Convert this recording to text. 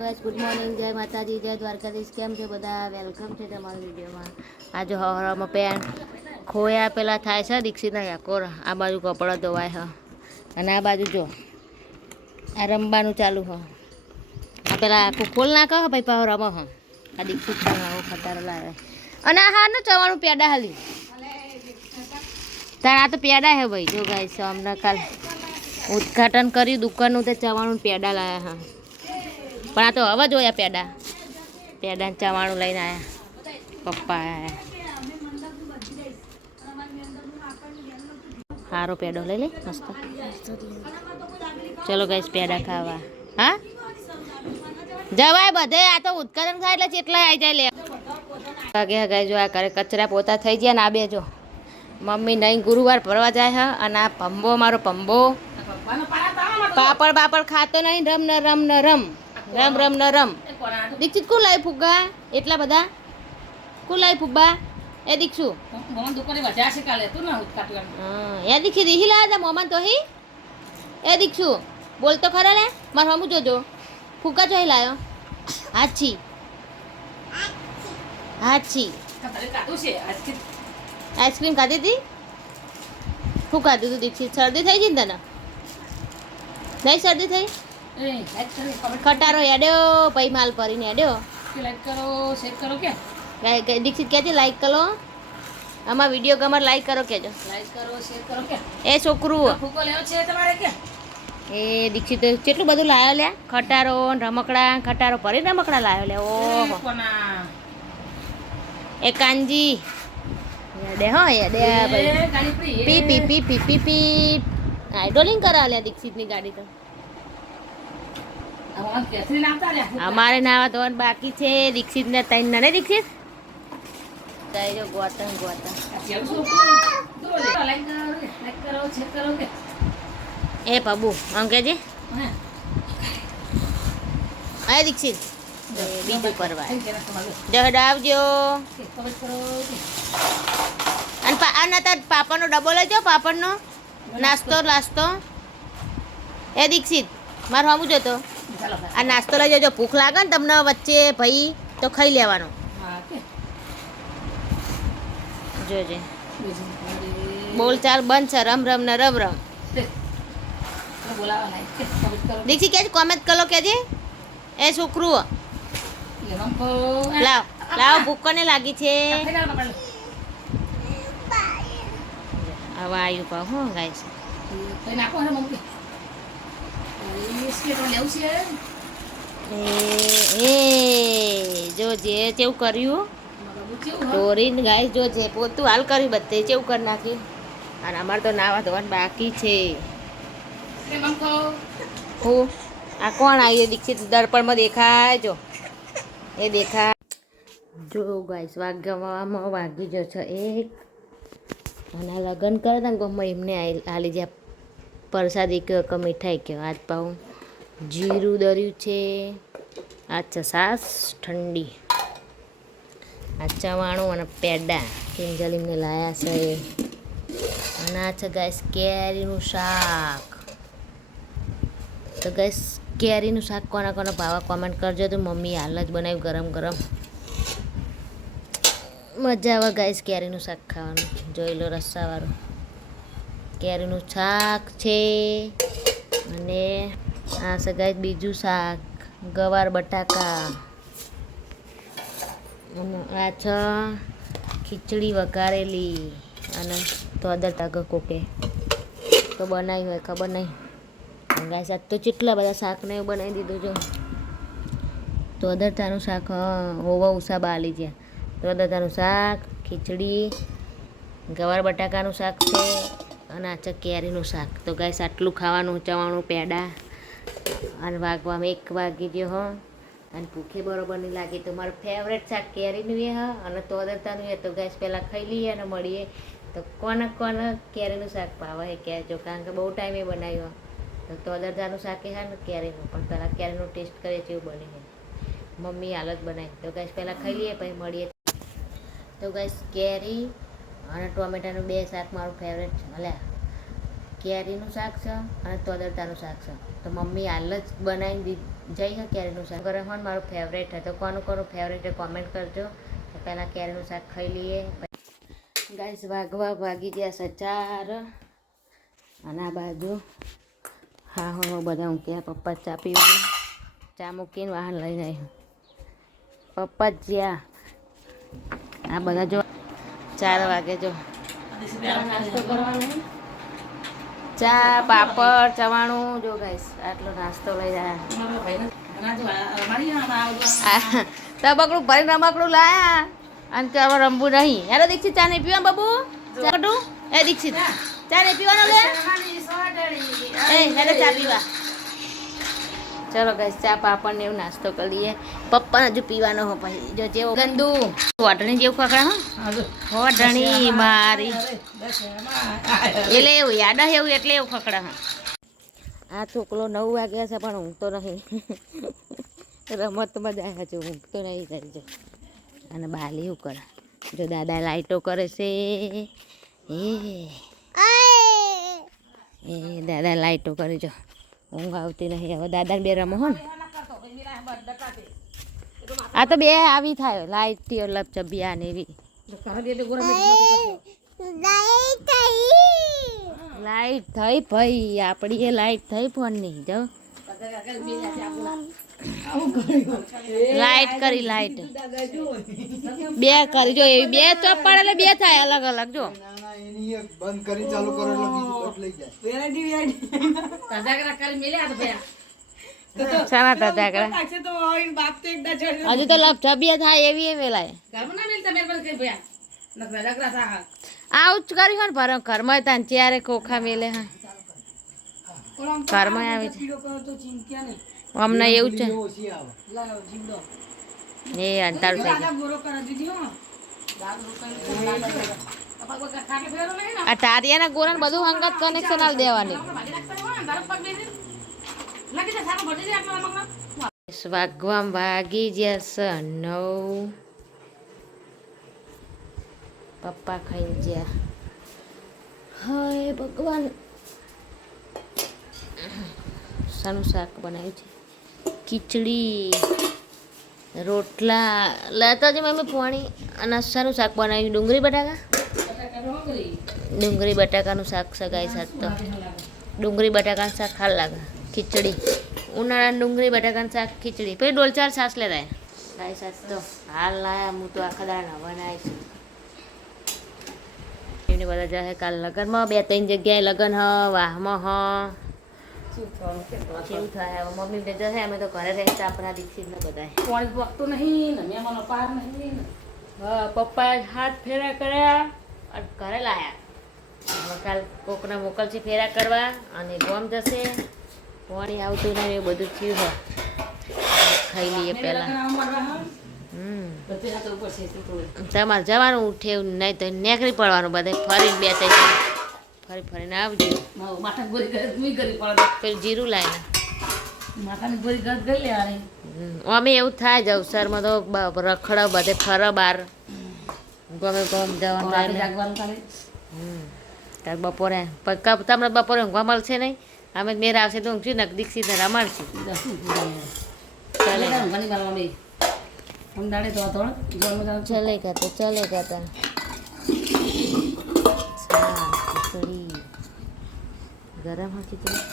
Guys good morning, જય માતાજી, જય દ્વારકાધીશ. કેમ છે બધા? વેલકમ છે તમારા વિડીયોમાં. આજે હવામાં પેન ખોયા પેલા થાય છે દીક્ષિતના યાકોર. આ બાજુ કપડાં ધોવાય હ અને આ બાજુ જો આ રમવાનું ચાલુ હ. આ પેલા આખું ખોલ નાખો ભાઈ પાવ રમ હ. આ દીક્ષિત આવો ખટારો લાવે અને આ હા ને ચવાણું પેડા હાલી તાર આ તો પેડા હે ભાઈ. જો ગાઈસ હમણાં કાલ ઉદઘાટન કર્યું દુકાનનું, તે ચવાણું પેડા લાવ્યા હા. પણ આ તો હવે જોયા પેડા ચવાણું લઈને આવ્યા પપ્પા આયા. સારો પેડો લઈ લે મસ્ત. ચલો ગાઈસ પેડા ખાવા. હા જવાય બધે. આ તો ઉદઘાટન થાય એટલે કેટલા આવી જાય લે વાગે ગાઈ. જો આ કરે કચરા પોતા થઈ ગયા ને આ બે જો મમ્મી નહીં ગુરુવાર ભરવા જાય હ. અને આ પંબો મારો પંબો પાપડ બાપડ ખાતો નહીં. રમ ન રમ ન રમ રમ રમ ન રમ. દીક્ષિત કોણ લાવી ફુગ્ગા એટલા બધા? કોણ લાવી ફુગ્ગા? એ દીક્ષુ એ દીક્ષિત ઈ લાવ્યા હતા મોમાં તો હી. એ દીક્ષુ બોલ તો ખરા લે મારે હમું જોજો. ફુગ્ગા જો લાવ્યો? હાછી હાછી આઈસ્ક્રીમ ખાધી હતી? શું ખાધું તું દીક્ષિત? શરદી થઈ ગઈ ને તને? નહીં શરદી થઈ? ખટારો હેડ્યો પછી માલ કરીને હેડ્યો. દીક્ષિત કહે છે લાઈક કરો. આમાં વિડીયો ગમે લાઈક કરો કહેજો. એ છોકરું એ દીક્ષિત કેટલું બધું લાવ્યો લ્યા. ખટારો રમકડા ખટારો ભરી રમકડા લાવ્યો લે. ઓહો એ કાનજી હેડે હો હેડે ભાઈ. પી પી પી પી પી પી આઈડોલિંગ કરાવ લ્યા દીક્ષિતની ગાડી તો. અમારે નાવા ધોવાનું બાકી છે. દીક્ષિત ને તૈન ને દીક્ષિત જો ગોતમ ગોતમ એ પબુ અંકેજી હા દીક્ષિત બીજું પરવા જહડ આવજો. અને તાર પાપડનો ડબ્બો લેજો. પાપડનો નાસ્તો નાસ્તો. એ દીક્ષિત મારો હમું જતો આ નાસ્તો લઈ જજો. ભૂખ લાગે ને તમને વચ્ચે ભાઈ તો ખાઈ લેવાનો. જોજે બોલ ચાલ બંધ છે. રમ રમ ને રમ રમ. દીક્ષિત કે કોમેન્ટ કરો કેજે એ છોકરું લાવ લાવ ભૂખ કોને લાગી છે? હવે આવ્યું પાવ હો ગાઈસ. એ જો જે કેવું કર્યું ડોરીને ગાય જો છે પોતું હાલ કર્યું બધે કેવું કરી નાખ્યું. અને અમારે તો નાવા ધોવાનું બાકી છે. હું આ કોણ આવ્યું? દીક્ષિત દર્પણમાં દેખાય જો એ દેખાય જો ગાઈસ. વાગવામાં વાગી જો છે એક. અને લગ્ન કરે ને ગમે એમને હાલી જાય પ્રસાદી કહો કે મીઠાઈ કહો. આજ પાઉં જીરું દર્યું છે. આજ છે સાસ ઠંડી. આ ચવાણું અને પેડા કિંજલ એમને લાયા છે. અને આ છે ગાઈસ કેરીનું શાક. તો ગાઈસ કેરીનું શાક કોના કોના ભાવા કોમેન્ટ કરજો. તો મમ્મી હાલ જ બનાવ્યું ગરમ ગરમ. મજા આવે ગાઈસ કેરીનું શાક ખાવાનું. જોઈ લો રસ્સાવાળું કેરીનું શાક છે. અને આ છે ગાઈસ બીજું શાક ગવાર બટાકા. અને આ છે ખીચડી વઘારેલી. અને તો અદર તાગર કોકે તો બનાવી હોય ખબર નહીં ગાઈસ. આજ તો કેટલા બધા શાકને એવું બનાવી દીધું જો. તો અદરતાનું શાક હોવા ઉષા બાલી જ્યાં તો અદરતાનું શાક ખીચડી ગવાર બટાકાનું શાક છે. અને આ છે કેરીનું શાક. તો ગાઈસ આટલું ખાવાનું ચવાણું પેડા. અને વાગવામાં 1 વાગી ગયો હો. અને ભૂખે બરોબર નહીં લાગે તો મારું ફેવરેટ શાક કેરીનું એ હા. અને તો અદરતાનું એ તો ગાઈસ પહેલાં ખાઈ લઈએ અને મળીએ. તો કોને કોને કેરીનું શાક ભાવે એ કહેજો. કારણ કે બહુ ટાઈમે બનાવ્યો તો અદરતાનું શાક એ હા ને કેરીનું. પણ પહેલાં કેરીનું ટેસ્ટ કરીએ જેવું બની છે. મમ્મી હાલત બનાવી. તો ગાઈસ પહેલાં ખાઈ લઈએ પછી મળીએ. તો ગાઈસ કેરી અને ટોમેટાનું 2 શાક મારું ફેવરેટ. અલ્યા કેરીનું શાક છે અને તોદરતાનું શાક છે. તો મમ્મી હાલ જ બનાવીને જઈ છે કેરીનું શાક. ગરમ હોય મારું ફેવરેટ છે, તો કોનું ફેવરેટ છે કોમેન્ટ કરજો. તો પહેલાં કેરીનું શાક ખાઈ લઈએ. ગાઈસ વાગી ગયા છે 4 અને આ બાજુ હા બધા ઊંઘ્યા. પપ્પા ચા પીવા, ચા મૂકીને વાહન લઈને આવ્યું. પપ્પા જ્યાં આ બધા જો 4 વાગે જો નાસ્તો કરવાનો, ચા પાપડ ચવાણું જો ગાઈસ આટલો નાસ્તો લઈ રહ્યા. તબકડું ભરીને રમકડું લાયા અને હવે રમવું નહીં. હેલો દીક્ષિત ચા નહીં પીવા બાબુ? એ દીક્ષિત ચા નહીં પીવાનો લે. હેલો ચા પીવા. ચલો ગાઈસ ચા પાપડ ને એવું નાસ્તો કરી લઈએ. પપ્પા હજુ પીવાનો હો પછી જો જેવો ગંદુ વઢણી જેવું ખકડા હો વઢણી મારી એટલે એવું યાદ આવે એવું એટલે એવું ખકડા હા. આ છોકરો 9 વાગ્યા છે પણ ઊંઘતો નહીં. રમતમાં જાય હજુ ઊંઘતો નહીં જાય છે. અને બાલી એવું કરે જો દાદા લાઈટો કરે છે. એ દાદા લાઈટો કરે જો ઊંઘ આવતી નહીં. હવે દાદા બે રમો હો ને. આ તો બે આવી થાય લાઈટ થી લપ ચબિયા ને એવી લાઈટ થઈ ભાઈ આપડી એ લાઈટ થઈ ફોન નહીં જો લાઈટ કરી લાઈટ બે કરી જો એવી બે ચોપ પડે એટલે બે થાય અલગ અલગ જો બંધ કરી ચાલુ કરો એટલે બીજું બદલાઈ જાય. હજુ તો લપ ચબિયા થાય એવી એ વેલાય આવું જ કર્યું ને પર ઘરમાં તા ત્યારે કોખા મેલે હા ઘરમાં આવી છે અમને એવું છે એ અંતારું થઈ ગયું. આ ટારિયાના ગોરણ બધું હંગત કનેક્શન આલ દેવાની. વાગવામાં વાગી જશે 9. પપ્પા ખાઈ ગયા. હાય ભગવાન શાનું શાક બનાવ્યું છે? ખીચડી રોટલા લેતા જ મમ્મી પાણી અને શાનું શાક બનાવ્યું? ડુંગળી બટાકાનું શાક સગાઈ સાથ તો ડુંગળી બટાકાનું શાક ખાલ લાગે. ખીચડી ઉનાળાનું ડુંગળી બટાકાનું શાક ખીચડી પછી 2-4 છાસ લેતા ગાય સાથ તો હાલ લાયા. હું તો આખા દાડા બનાવીશ. એમને બધા જાય કાલ લગ્નમાં 2-3 જગ્યાએ લગ્ન હ વાહમાં હ કેવું થાય હવે મમ્મી બે જશે અમે તો ઘરે રહેતા આપણા દીક્ષિત ને બધા હા પપ્પા હાથ ફેરા કર્યા અને ઘરે લાયા. હવે કાલ કોકને મોકલશે ફેરા કરવા અને ગોમ જશે પાણી આવતું નહીં એવું બધું થયું હોય. ખાઈ લઈએ પહેલાં. તમારે જવાનું ઉઠે નહીં તો નીકળી પડવાનું બધે ફરીને 2-3 ફરીને આવજો. પેલું જીરું લાવીને અમે એવું થાય જ અવસરમાં તો રખડ બધે ફર બાર ગમે ગમ જવાનું થાય. બપોરે તમને બપોરે ઊંઘવા મળશે નહીં. અમે મેર આવશે તો ઊંઘશું ને દીક્ષિતને રમાડશું. ચલેગા તો ચલેગા તા ખીચડી ગરમ હા ખીચડી